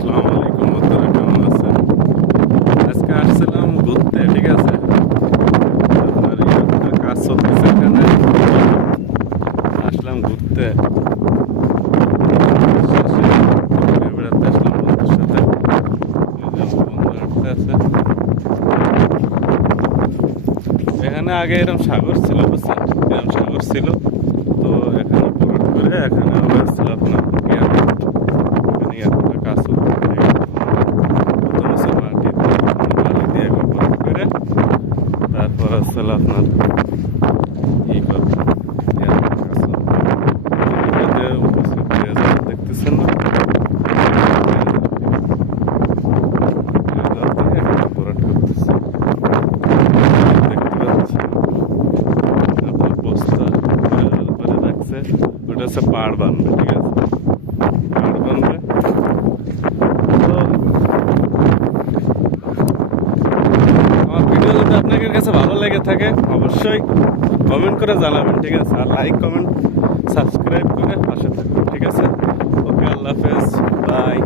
আসসালামু আলাইকুম বন্ধুরা, কেমন আছেন? আজকে আসছিলাম ঘুরতে, ঠিক আছে। আপনার একটা কাজ চলতেছে এখানে, আসলাম ঘুরতে। শেষে ঘুরে বেড়াতে আসলাম বন্ধুর সাথে। এই যে আমার বন্ধু হাঁটতে আছে। এখানে আগে এরকম সাগর ছিল, বুঝছেন? এরকম সাগর ছিল, তো এখানে ভরাট করে এখানে আবার ছিল আপনার এয়ারপোর্ট। এখানে এয়ারপোর্টের কাজ চলতে প্রথম হচ্ছে বালি দিয়ে একবার ভরাট করে তারপর হচ্ছে আপনার ই করবে, এয়ারপোর্ট কাজ চলবে। এটাতে উপস্থিত হয়ে যাবে, দেখতেছেন না? ভরাট করতেছে, দেখতে পাচ্ছেন। আপনার বস্তা করে রাখছে, ওটা হচ্ছে পাড় বানবে, ঠিক আছে। পাড় বানবে, তো আমার ভিডিও যদি আপনাদের কাছে ভালো লেগে থাকে অবশ্যই কমেন্ট করে জানাবেন, ঠিক আছে। আর লাইক কমেন্ট সাবস্ক্রাইব করে পাশে থাকবেন, ঠিক আছে। ওকে, আল্লাহ হাফেজ, বাই।